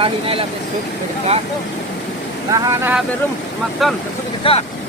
lahi na lang suit ka. Laha na ha berum matan suit ka.